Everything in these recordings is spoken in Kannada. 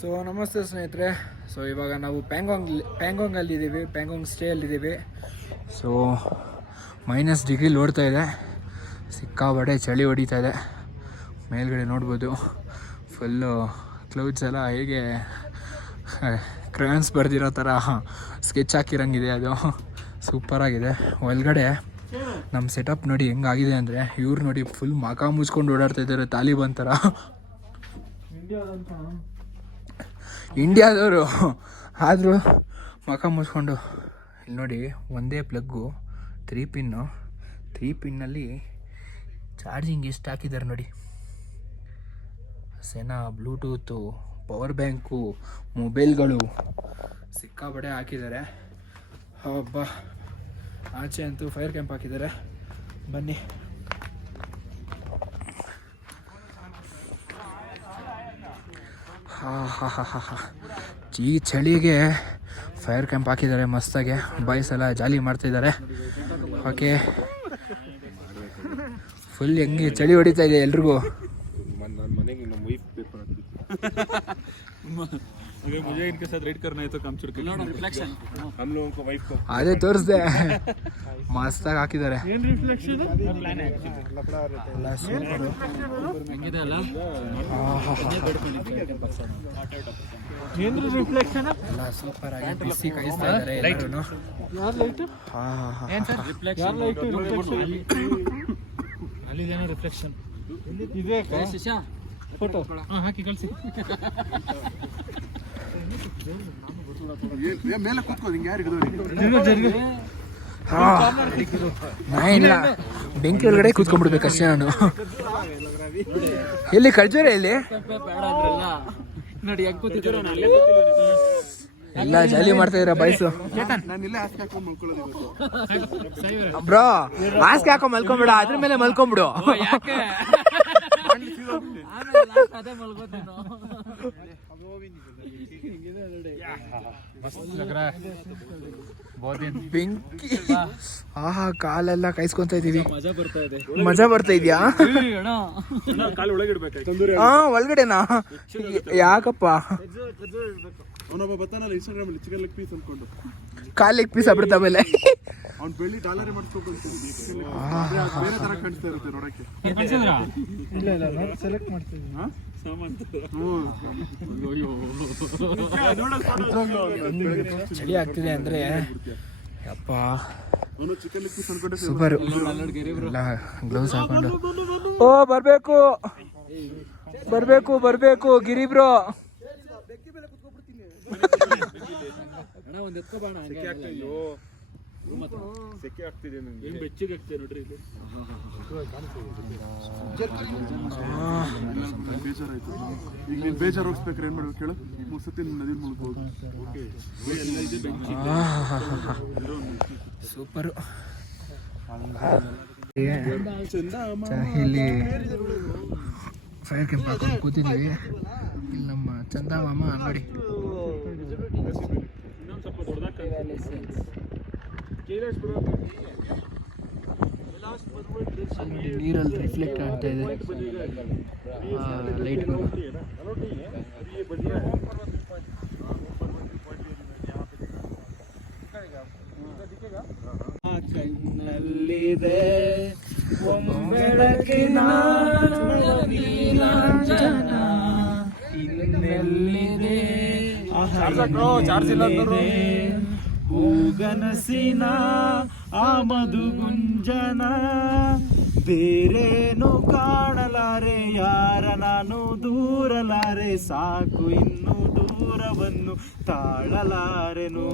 ಸೊ ನಮಸ್ತೆ ಸ್ನೇಹಿತರೆ. ಸೊ ಇವಾಗ ನಾವು ಪ್ಯಾಂಗಾಂಗಲ್ಲಿದ್ದೀವಿ, ಪ್ಯಾಂಗಾಂಗ್ ಸ್ಟೇಯಲ್ಲಿದ್ದೀವಿ. ಸೊ -ಡಿಗ್ರಿ ಓಡ್ತಾ ಇದೆ, ಸಿಕ್ಕಾಬಟ್ಟೆ ಚಳಿ ಹೊಡಿತಾ ಇದೆ. ಮೇಲ್ಗಡೆ ನೋಡ್ಬೋದು ಫುಲ್ಲು ಕ್ಲೌಡ್ಸ್ ಎಲ್ಲ ಹೇಗೆ ಕ್ರಯಾನ್ಸ್ ಬರ್ದಿರೋ ಥರ ಸ್ಕೆಚ್ ಹಾಕಿರಂಗಿದೆ, ಅದು ಸೂಪರಾಗಿದೆ. ಒಳಗಡೆ ನಮ್ಮ ಸೆಟಪ್ ನೋಡಿ ಹೆಂಗಾಗಿದೆ ಅಂದರೆ, ಇವ್ರು ನೋಡಿ ಫುಲ್ ಮಕ ಮುಚ್ಕೊಂಡು ಓಡಾಡ್ತಾ ಇದ್ದಾರೆ ತಾಲಿಬಾನ್ ಥರ. ಇಂಡಿಯಾದವರು ಆದರೂ ಮಕ ಮುಚ್ಕೊಂಡು. ಇಲ್ಲಿ ನೋಡಿ ಒಂದೇ ಪ್ಲಗ್ಗು 3 ಪಿನ್ನು, 3 ಪಿನ್ನಲ್ಲಿ ಚಾರ್ಜಿಂಗ್ ಎಷ್ಟು ಹಾಕಿದ್ದಾರೆ ನೋಡಿ. ಸೇನಾ ಬ್ಲೂಟೂತು, ಪವರ್ ಬ್ಯಾಂಕು, ಮೊಬೈಲ್ಗಳು ಸಿಕ್ಕಾಬಡೆ ಹಾಕಿದ್ದಾರೆ. ಹಬ್ಬ, ಆಚೆ ಅಂತೂ ಫೈರ್ ಕ್ಯಾಂಪ್ ಹಾಕಿದ್ದಾರೆ. ಬನ್ನಿ. ಈ ಚಳಿಗೆ ಫೈರ್ ಕ್ಯಾಂಪ್ ಹಾಕಿದ್ದಾರೆ ಮಸ್ತಾಗೆ. ಬಾಯ್ಸ್ ಎಲ್ಲ ಜಾಲಿ ಮಾಡ್ತಿದ್ದಾರೆ. ಓಕೆ, ಫುಲ್ ಹೆಂಗೆ ಚಳಿ ಹೊಡಿತಾ ಇದೆ ಎಲ್ರಿಗೂ. ಅದೇ ತೋರಿಸ್ದೆ, ಮಸ್ತಾಗಿ ಹಾಕಿದ್ದಾರೆ. ಸೂಪರ್ ಆಗಿ ಬಿಸಿ ಕಾಯಿಸ್ತಾ ಇದ್ದಾರೆ ಎಲ್ಲರೂ. ರಿಫ್ಲೆಕ್ಷನ್ ಫೋಟೋ ಹಾಕಿ ಕಳಿಸಿ. ಮೇಲೆ ಕೂತ್ಕೋದು ಇಲ್ಲ, ಬೆಂಕಿ ಒಳಗಡೆ ಕೂತ್ಕೊಂಡ್ಬಿಡ್ಬೇಕಷ್ಟೇ ನಾನು. ಎಲ್ಲಿ ಕಳ್ಜೋರೆ ಇಲ್ಲಿ ಎಲ್ಲ ಜಾಲಿ ಮಾಡ್ತಾ ಇದ್ರ ಬಾಯ್ಸು. ಬ್ರೋ, ಹಾಸಿಗೆ ಹಾಕೋ ಮಲ್ಕೊಂಬಿಡ, ಅದ್ರ ಮೇಲೆ ಮಲ್ಕೊಂಬಿಡು. ಬೆಂಕಿ, ಆಹಾ, ಕಾಲೆಲ್ಲ ಕಾಯಿಸ್ಕೊಂತ ಇದೀವಿ. ಮಜಾ ಬರ್ತಾ ಇದೆಯಾ? ಹಾ, ಒಳಗಡೆನಾ? ಯಾಕಪ್ಪ ಕಾಲ್ ಲೆಗ್ ಪೀಸ್ ಆಗ್ಬಿಡ್ತ ಆಮೇಲೆ. ಚಳಿ ಆಗ್ತಿದೆ ಅಂದ್ರೆ ಅಪ್ಪ, ಸೂಪರ್. ಗ್ಲೌಸ್ ಹಾಕೊಂಡು ಓ ಬರ್ಬೇಕು ಬರ್ಬೇಕು ಬರ್ಬೇಕು ಗಿರಿ ಬ್ರೋ. ಬೇಜಾರು ಹೋಗ್ಸ್ಬೇಕ್ರೆ ಏನ್ ಮಾಡ್ಬೇಕು ಹೇಳು? ಸತಿ ನದಿ ಮುಳ್ಬೋದು. ಸೂಪರು. ಇಲ್ಲಿ ಫೈರ್ ಕ್ಯಾಂಪ್ ಹಾಕೊಂಡು ಕೂತಿದ್ದೀವಿ. ಇಲ್ಲಿ ನಮ್ಮ ಚಂದ ಮಾಮ ನೋಡಿ ನೀರಲ್ಲಿ ರಿಫ್ಲೆಕ್ಟ್ ಆಗ್ತಾ ಇದೆ ಲೈಟ್. ಕಣ್ಣಲ್ಲಿದೆ ಬೆಳಕಿನ ನೀಲಾಂಜನ, ಇನ್ನೆಲ್ಲಿದೆ ಹೂಗನಸಿನ ಆ ಮಧುಗುಂಜನ. ಬೇರೇನು ಕಾಣಲಾರೆ ಯಾರ ನಾನು ದೂರಲಾರೆ, ಸಾಕು ಇನ್ನು ದೂರವನ್ನು ತಾಳಲಾರೆನು.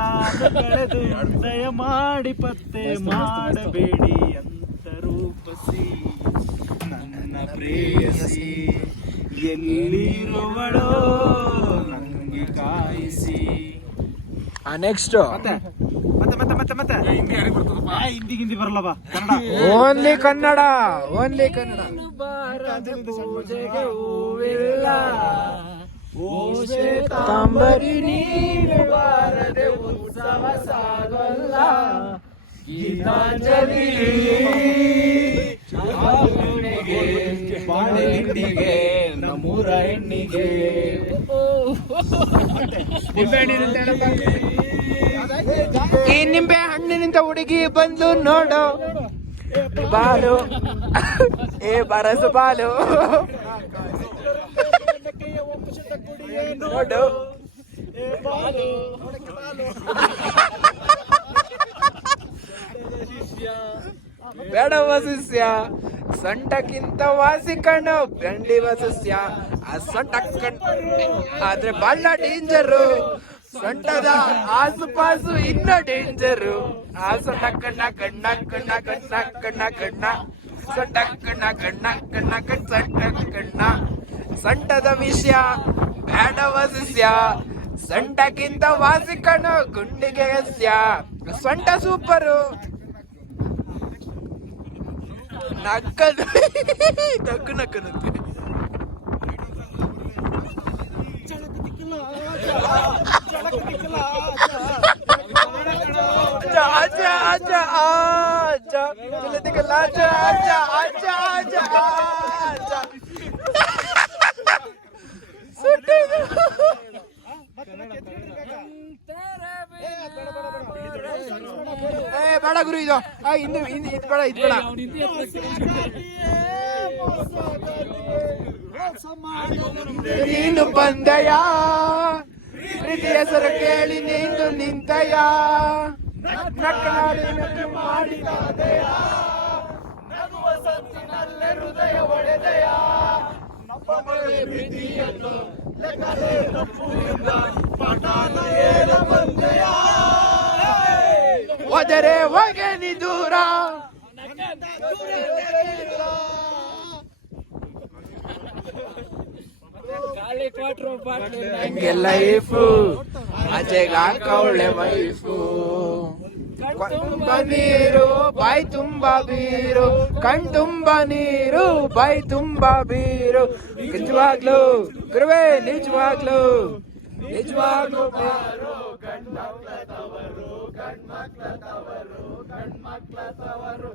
ನಾನು ಕಳೆದು ದಯ ಮಾಡಿ ಪತ್ತೆ ಮಾಡಬೇಡಿ ಅಂತ ರೂಪಸಿ ನನ್ನ ಪ್ರೇಯಸಿ. ಎಲ್ಲಿರುವಳೋ ನನಗೆ ಕಾಯಿಸಿ. ನೆಕ್ಸ್ಟ್ ಹಿಂದಿ ಬರಲ್ಲವಾ? Only Kannada, only Kannada. ಪೂಜೆಗೆ ಹೂವಿಲ್ಲ, ತಾಂಬರಿ ನೀರು ಬಾರದೆ ಉತ್ಸವ ಸಾಗಲ್ಲ. ಗೀತಾಂಜಲಿ ಬಾಳೆಂಡಿಗೆ ನಮ್ಮ ಮೂರ ಹೆಣ್ಣಿಗೆ ಈ ನಿಂಬೆ ಹಣ್ಣಿನಿಂದ ಹುಡುಗಿ ಬಂದು ನೋಡು ಬಾಲು ಏ ಬರಸು ಬಾಲು ನೋಡು ಬೇಡವ ಸಸ್ಯ ಸೊಂಟಕ್ಕಿಂತ ವಾಸಿ ಕಣ್ಣು ಬೆಂಡಿವ ಸಸ್ಯ ಆ ಸೊಂಟ ಆದ್ರೆ ಬಹಳ ಡೇಂಜರು ಸೊಂಟದ ಆಸುಪಾಸು ಇನ್ನ ಡೇಂಜರು ಆ ಸೊಂಟ ಕಣ್ಣ ಕಣ್ಣ ಕಣ್ಣ ಕಣ್ಣ ಕಣ್ಣ ಕಣ್ಣ ಸೊಂಟ ಕಣ್ಣ ಕಣ್ಣ ಕಣ್ಣ ಕಣ್ಣ ಸೊಂಟ ಕಣ್ಣ ಸೊಂಟದ ವಿಷಯ ಬೇಡವ ಸಸ್ಯ ಸೊಂಟಕ್ಕಿಂತ ವಾಸಿ ಕಣ್ಣು ಗುಂಡಿಗೆ ಹಸ್ಯ ಸೊಂಟ ಸೂಪರು ನಕ್ಕದು ನಕ್ಕು ನಕ್ಕನಂತೆ आजा आजा आजा जल्दी कर आजा आजा आजा आजा आजा सुटे ए बड़ा गुरु इधर आ इंदु इंदु बड़ा ನೀನು ಬಂದಯ ಪ್ರೀತಿಯ ಹೆಸರು ಕೇಳಿ ನೀನು ನಿಂತಯ ನಕ್ಕನಾಡಿ ನಕ್ಕೆ ಮಾಡಿದೆಯ ನಗುವ ಸತ್ತಿನಲ್ಲೇ ಹೃದಯ ಒಡೆದೆಯ ನಮ್ಮ ಮನೆ ಪ್ರೀತಿಯನ್ನು ಲೆಕ್ಕಲೇ ತಪ್ಪುವುದ ಪಟಾನ ಏನ ಬಂದೆಯ ಒದರೆ ಹೋಗೆ ನೀ ದೂರ ನಂಗೆ ಲೈಫು ಆಚೆಗೆ ಹಾಕವಳೆ ವೈಫು ತುಂಬ ನೀರು ಬಾಯಿ ತುಂಬ ಬೀರು ಕಣ್ ತುಂಬ ನೀರು ಬಾಯಿ ತುಂಬ ಬೀರು ನಿಜವಾಗ್ಲು ಗುರುವೇ ನಿಜವಾಗ್ಲು ನಿಜವಾಗ್ಲು ಬಾರೋ ಗಂಡ್ಮಕ್ಳ ತವರು ಗಂಡ್ಮಕ್ಳ ತವರು ಗಂಡ್ಮಕ್ಳ ತವರು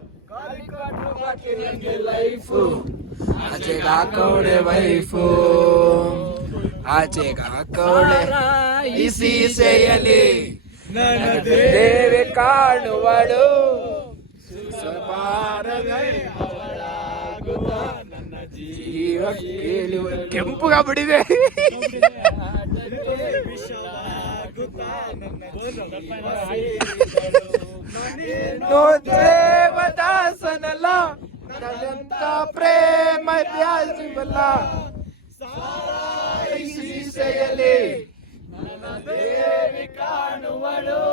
ನಂಗೆ ಲೈಫು ಆಚೆಗೆ ಹಾಕವಳೆ ವೈಫು ಆಚೆಗೆ ಹಾಕವಳೆ ಈ ಸೀಸೆಯಲ್ಲಿ ದೇವಿ ಕಾಣುವಳು ನನ್ನ ಜೀವ ಕೇಳುವ ಕೆಂಪುಗ ಬಿಡಿದೆ ದೇವದಾಸನಲ್ಲ ನನ್ನಂತ ಪ್ರೇಮ ದ್ಯಾಸಿವಲ್ಲ ಸೀಸೆಯಲ್ಲಿ ನನ್ನ ದೇವಿ ಕಾಣುವಳು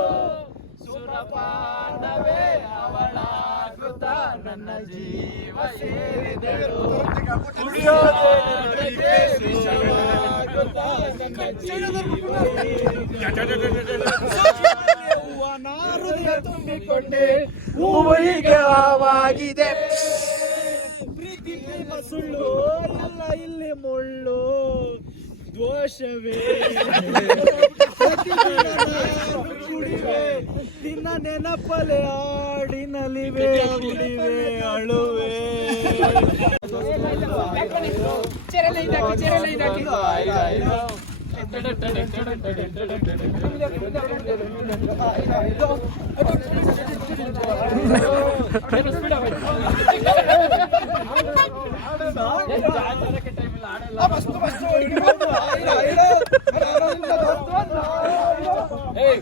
ಸುರಪಾನವೇ ಅವಳಾಗುತ್ತ ನನ್ನ ಜೀವ ಸೇರಿದಳು ತುಂಬಿಕೊಂಡೆ ಹೂವಿಗೆ ಆವಾಗಿದೆ ಪ್ರೀತಿ ಪ್ರೇಮ ಸುಳ್ಳು ಎಲ್ಲ ಇಲ್ಲಿ ಮುಳ್ಳು ದೋಷವೇ ಕುಡಿವೆ ನಿನ್ನ ನೆನಪಲೆ ಆಡಿನಲಿವೆ ಕುಡಿವೆ ಅಳುವೆ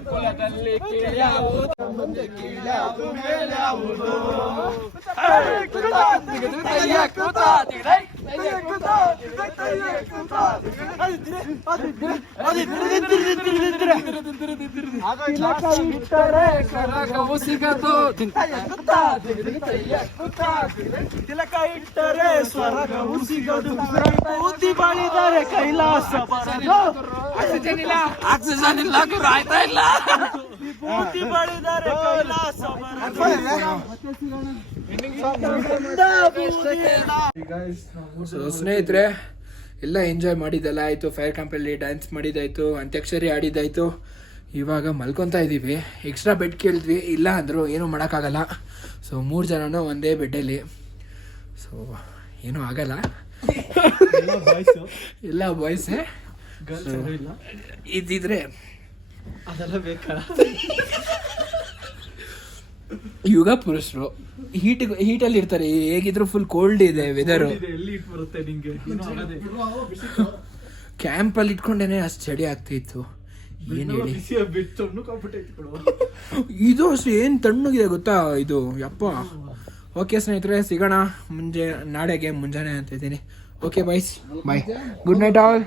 ಕುಲದಲ್ಲಿ ಮುಂದೆ ಕೀಳ್ಯಾವುದು ಮೇಲ್ಯಾವುದು ತಿಲಕ ಇಟ್ಟರೆ ಸ್ವರ್ಗವು ಸಿಗದು ಊತಿ ಬಾಳಿದರೆ ಕೈಲಾಸ ಆಕ್ಸಿಜನ್ ಇಲ್ಲ ಆಕ್ಸಿಜನ್ ಇಲ್ಲ ಆಯ್ತಾ ಇಲ್ಲ ಊತಿ ಬಾಳಿದರೆ ಕೈಲಾಸ ಸ್ನೇಹಿತರೆ ಎಲ್ಲ ಎಂಜಾಯ್ ಮಾಡಿದ್ದೆಲ್ಲ ಆಯಿತು. ಫೈರ್ ಕ್ಯಾಂಪಲ್ಲಿ ಡ್ಯಾನ್ಸ್ ಮಾಡಿದ್ದಾಯಿತು, ಅಂತ್ಯಾಕ್ಷರಿ ಆಡಿದ್ದಾಯಿತು. ಇವಾಗ ಮಲ್ಕೊತಾ ಇದ್ದೀವಿ. ಎಕ್ಸ್ಟ್ರಾ ಬೆಡ್ ಕೇಳಿದ್ವಿ, ಇಲ್ಲ ಅಂದರು, ಏನೂ ಮಾಡೋಕ್ಕಾಗಲ್ಲ. ಸೊ 3 ಜನನೂ ಒಂದೇ ಬೆಡ್ಡಲ್ಲಿ, ಸೊ ಏನೂ ಆಗಲ್ಲ. ಎಲ್ಲ ಬಾಯ್ಸೇ ಇದ್ದಿದ್ರೆ ಅದೆಲ್ಲ ಬೇಕಾ? ಯುಗ ಪುರುಷರು ಹೀಟಲ್ಲಿ ಇರ್ತಾರೆ. ಹೇಗಿದ್ರು ಫುಲ್ ಕೋಲ್ಡ್ ಇದೆ ವೆದರು. ಎಲ್ಲಿ ಇಟ್ ಬರುತ್ತೆ ನಿಂಗೆ? ಕ್ಯಾಂಪಲ್ಲಿ ಇಟ್ಕೊಂಡೇನೆ ಅಷ್ಟು ಚಳಿ ಆಗ್ತಿತ್ತು. ಏನು ಹೇಳಿ, ಇದು ಅಷ್ಟು ಏನು ತಣ್ಣಗಿದೆ ಗೊತ್ತಾ ಇದು, ಯಪ್ಪ. ಓಕೆ ಸ್ನೇಹಿತರೆ, ಸಿಗೋಣ ನಾಳೆಗೆ ಮುಂಜಾನೆ ಅಂತ ಇದ್ದೀನಿ. ಓಕೆ ಬಾಯ್ಸ್, ಬಾಯ್, ಗುಡ್ ನೈಟ್ ಆಲ್.